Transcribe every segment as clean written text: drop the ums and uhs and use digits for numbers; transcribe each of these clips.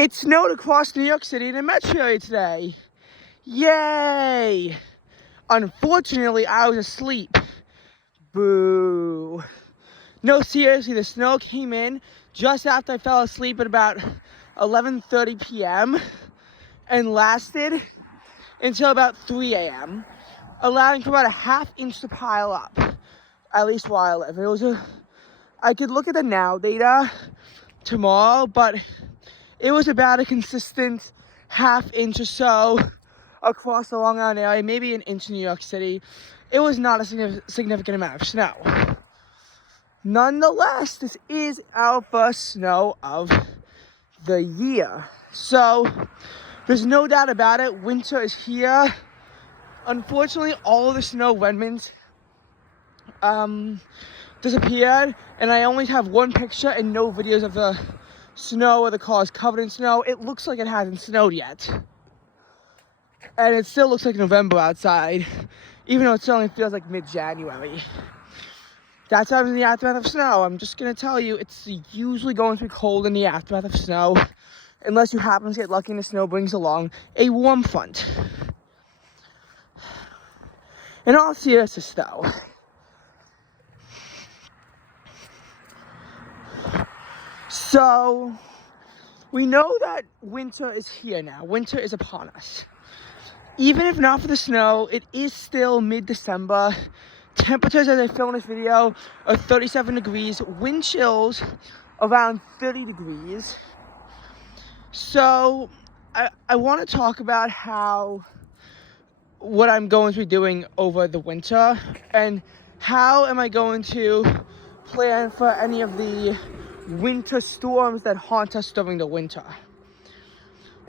It snowed across New York City in a metro area today. Yay! Unfortunately, I was asleep. Boo. No, seriously, the snow came in just after I fell asleep at about 11:30 p.m. and lasted until about 3 a.m., allowing for about a half inch to pile up, at least where I live. I could look at the now data tomorrow, but it was about a consistent half inch or so across the Long Island area, maybe an inch in New York City. It was not a significant amount of snow. Nonetheless, this is our first snow of the year. So there's no doubt about it, winter is here. Unfortunately, all of the snow remnants disappeared, and I only have one picture and no videos of the snow or the cars covered in snow. It looks like it hasn't snowed yet. And it still looks like November outside, even though it certainly feels like mid-January. That's how in the aftermath of snow. I'm just gonna tell you, it's usually going to be cold in the aftermath of snow, unless you happen to get lucky and the snow brings along a warm front. In all seriousness though, so we know that winter is here now. Winter is upon us. Even if not for the snow, it is still mid-December. Temperatures as I film this video are 37 degrees. Wind chills around 30 degrees. So I want to talk about what I'm going to be doing over the winter and how am I going to plan for any of the winter storms that haunt us during the winter.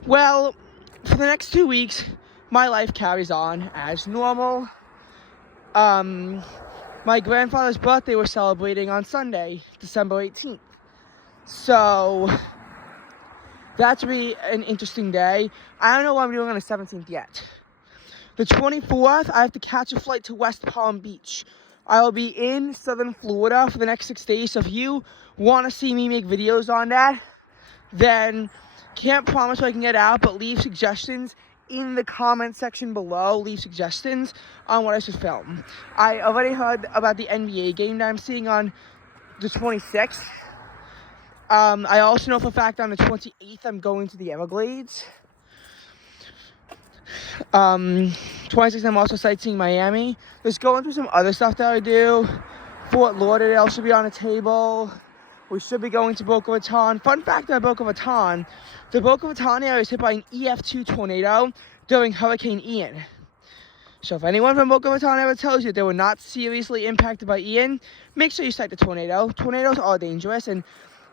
Well, for the next 2 weeks, my life carries on as normal. My grandfather's birthday we're celebrating on Sunday, December 18th. So that should be an interesting day. I don't know what I'm doing on the 17th yet. The 24th, I have to catch a flight to West Palm Beach. I will be in southern Florida for the next 6 days. So if you want to see me make videos on that, then can't promise I can get out, but leave suggestions in the comment section below. Leave suggestions on what I should film. I already heard about the NBA game that I'm seeing on the 26th. I also know for a fact on the 28th I'm going to the Everglades. 26th I'm also sightseeing Miami. Just going through some other stuff that I do. Fort Lauderdale should be on the table. We should be going to Boca Raton. Fun fact about Boca Raton, the Boca Raton area was hit by an EF2 tornado during Hurricane Ian. So if anyone from Boca Raton ever tells you they were not seriously impacted by Ian, make sure you cite the tornado. Tornadoes are dangerous, and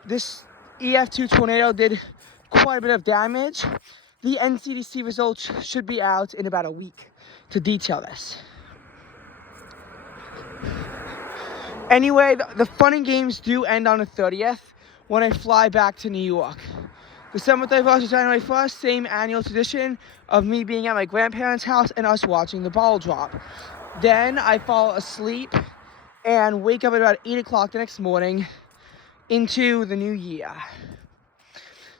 this EF2 tornado did quite a bit of damage. The NCDC results should be out in about a week to detail this. Anyway, the fun and games do end on the 30th when I fly back to New York. December 31st to January 1st, same annual tradition of me being at my grandparents' house and us watching the ball drop. Then I fall asleep and wake up at about 8 o'clock the next morning into the new year.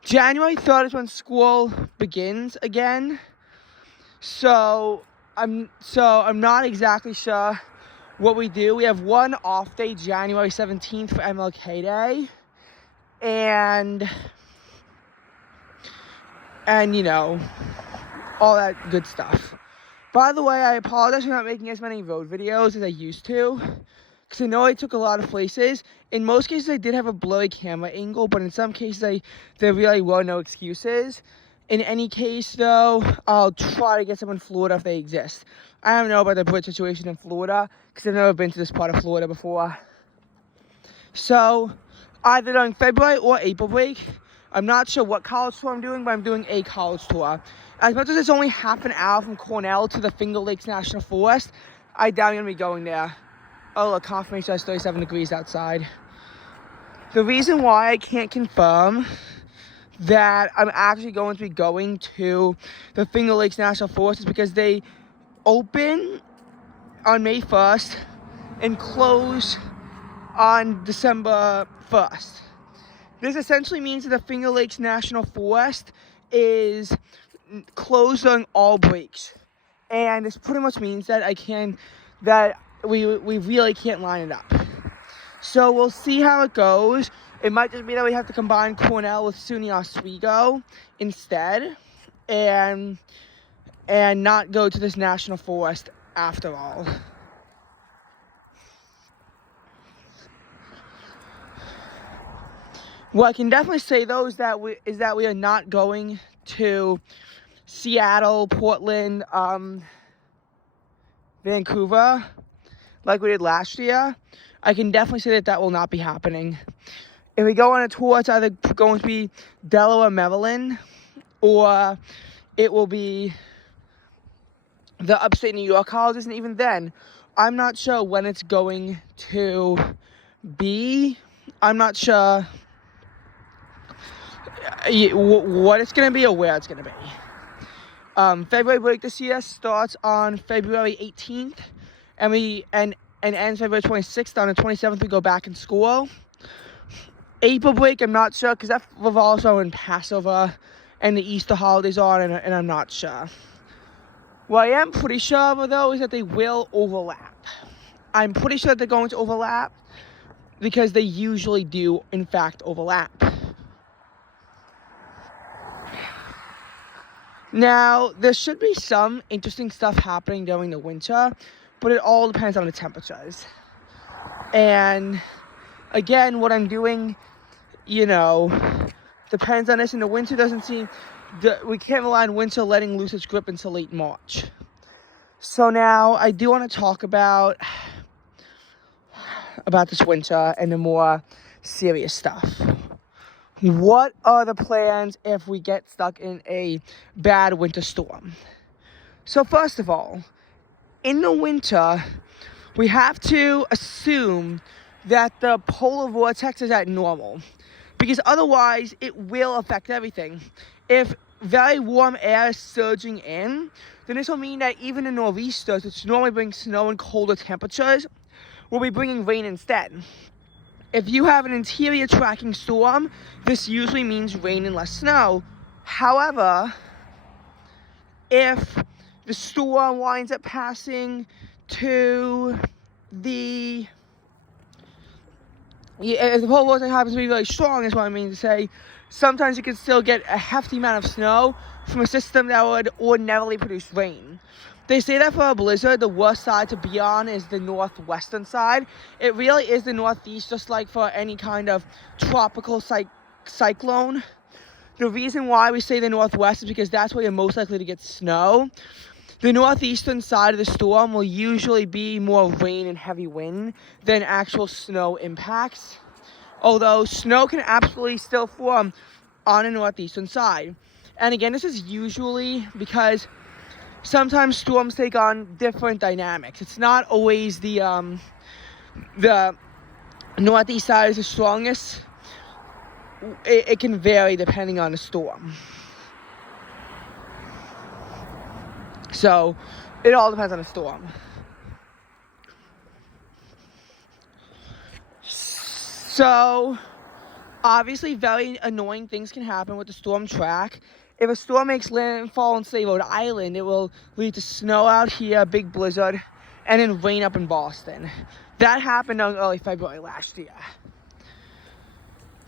January 3rd is when school begins again. So I'm not exactly sure what we do. We have one off day, January 17th for MLK Day. And you know, all that good stuff. By the way, I apologize for not making as many road videos as I used to, because I know I took a lot of places. In most cases, I did have a blurry camera angle, but in some cases, there really were no excuses. In any case, though, I'll try to get some in Florida if they exist. I don't know about the bridge situation in Florida, because I've never been to this part of Florida before. So, either during February or April break, I'm not sure what college tour I'm doing, but I'm doing a college tour. As much as it's only half an hour from Cornell to the Finger Lakes National Forest, I doubt I'm going to be going there. Oh, look, confirmation is 37 degrees outside. The reason why I can't confirm that I'm actually going to be going to the Finger Lakes National Forest is because they open on May 1st and close on December 1st. This essentially means that the Finger Lakes National Forest is closed on all breaks. And this pretty much means that we really can't line it up. So we'll see how it goes. It might just be that we have to combine Cornell with SUNY Oswego instead, and not go to this national forest after all. What I can definitely say though is that we are not going to Seattle, Portland, Vancouver like we did last year. I can definitely say that will not be happening. If we go on a tour, it's either going to be Delaware, Maryland, or it will be the upstate New York colleges, and even then, I'm not sure when it's going to be. I'm not sure what it's going to be or where it's going to be. February break this year starts on February 18th, and ends February 26th. On the 27th, we go back in school. April break, I'm not sure, because that revolves around Passover and the Easter holidays on, and I'm not sure. What I am pretty sure of, though, is that they will overlap. I'm pretty sure that they're going to overlap, because they usually do, in fact, overlap. Now, there should be some interesting stuff happening during the winter, but it all depends on the temperatures. And again, what I'm doing, depends on this. In the winter, we can't rely on winter letting loose its grip until late March. So now I do want to talk about this winter and the more serious stuff. What are the plans if we get stuck in a bad winter storm? So first of all, in the winter, we have to assume that the polar vortex is at normal, because otherwise it will affect everything. If very warm air is surging in, then this will mean that even the nor'easters, which normally bring snow and colder temperatures, will be bringing rain instead. If you have an interior tracking storm, this usually means rain and less snow. However, if the storm winds up passing to if the polar vortex happens to be really strong, is what I mean to say, sometimes you can still get a hefty amount of snow from a system that would ordinarily produce rain. They say that for a blizzard, the worst side to be on is the northwestern side. It really is the northeast, just like for any kind of tropical cyclone. The reason why we say the northwest is because that's where you're most likely to get snow. The northeastern side of the storm will usually be more rain and heavy wind than actual snow impacts. Although snow can absolutely still form on the northeastern side. And again, this is usually because sometimes storms take on different dynamics. It's not always the northeast side is the strongest. It can vary depending on the storm. So it all depends on the storm. So obviously very annoying things can happen with the storm track. If a storm makes landfall in, say, Rhode Island, it will lead to snow out here, big blizzard, and then rain up in Boston. That happened in early February last year.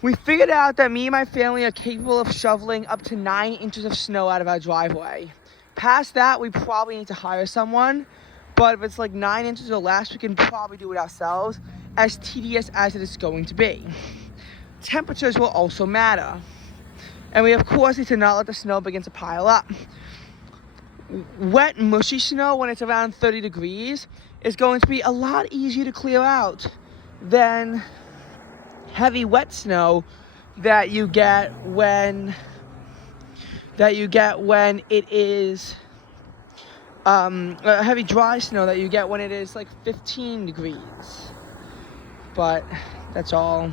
We figured out that me and my family are capable of shoveling up to 9 inches of snow out of our driveway. Past that, we probably need to hire someone, but if it's like 9 inches or less, we can probably do it ourselves, as tedious as it is going to be. Temperatures will also matter. And we, of course, need to not let the snow begin to pile up. Wet, mushy snow, when it's around 30 degrees, is going to be a lot easier to clear out than heavy, wet snow that you get when it is heavy, dry snow that you get when it is like 15 degrees. But that's all.